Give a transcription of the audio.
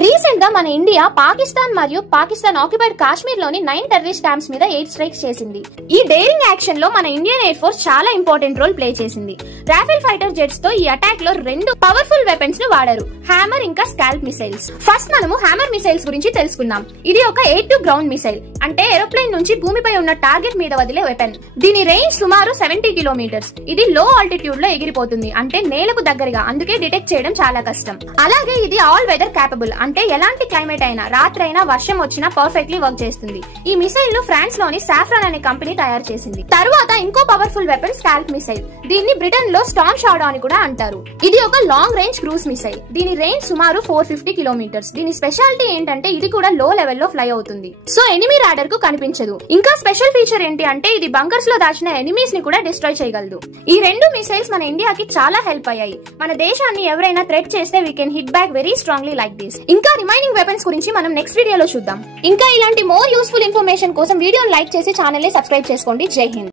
Recent గా మన India Pakistan మరియు పాకిస్తాన్ ఆక్యుపైడ్ కాశ్మీర్ లోని 9 టెర్రరిస్ట్ క్యాంప్స్ మీద ఎయిర్ స్ట్రైక్స్ చేసింది. ఈ డేరింగ్ యాక్షన్ లో మన ఇండియన్ ఎయిర్ ఫోర్స్ చాలా ఇంపార్టెంట్ రోల్ ప్లే చేసింది. రాఫెల్ ఫైటర్ జెట్స్ తో ఈ అటాక్ లో 2 పవర్ఫుల్ వెపన్స్ ను వాడారు, హ్యామర్ ఇంకా స్కాల్ప్ మిసైల్స్. ఫస్ట్ మనము హ్యామర్ మిసైల్స్ గురించి తెలుసుకుందాం. ఇది ఒక ఎయిర్ టు గ్రౌండ్ మిసైల్, అంటే ఏరోప్లేన్ నుంచి భూమిపై ఉన్న టార్గెట్ మీద వదిలే వెపన్. దీని రేంజ్ సుమారు 70 కిలోమీటర్స్. ఇది లో ఆల్టిట్యూడ్ లో ఎగిరిపోతుంది, అంటే నేలకు దగ్గరగా, అందుకే డిటెక్ట్ చేయడం చాలా కష్టం. అలాగే ఇది ఆల్ వెదర్ క్యాపబుల్, అంటే ఎలాంటి క్లైమేట్ అయినా, రాత్రైనా, వర్షం వచ్చినా పర్ఫెక్ట్లీ వర్క్ చేస్తుంది. ఈ మిసైల్ ను ఫ్రాన్స్ లోని సాఫ్రాన్ అనే కంపెనీ తయారు చేసింది. తర్వాత ఇంకో పవర్ఫుల్ వెపన్ స్కాల్ప్ మిసైల్. దీన్ని బ్రిటన్ లో స్టార్మ్ షాడో అని కూడా అంటారు. ఇది ఒక లాంగ్ రేంజ్ క్రూజ్ మిసైల్. దీని రేంజ్ సుమారు 450 కిలోమీటర్స్. దీని స్పెషాలిటీ ఏంటంటే ఇది కూడా లో లెవెల్ లో ఫ్లై అవుతుంది, సో ఎనిమీ రాడర్ కు కనిపించదు. ఇంకా స్పెషల్ ఫీచర్ ఏంటి అంటే ఇది బంకర్స్ లో దాచిన ఎనిమీస్ ని కూడా డిస్ట్రాయ్ చేయగలదు. ఈ 2 మిసైల్స్ మన ఇండియాకి చాలా హెల్ప్ అయ్యాయి. మన దేశాన్ని ఎవరైనా థ్రెట్ చేస్తే we can hit back very strongly like this. ఇంకా రిమైనింగ్ వెపన్స్ గురించి మనం నెక్స్ట్ వీడియోలో చూద్దాం. ఇంకా ఇలాంటి మోర్ యూస్ఫుల్ ఇన్ఫర్మేషన్ కోసం వీడియోని లైక్ చేసి ఛానల్ ని సబ్స్క్రైబ్ చేసుకోండి. జై హింద్.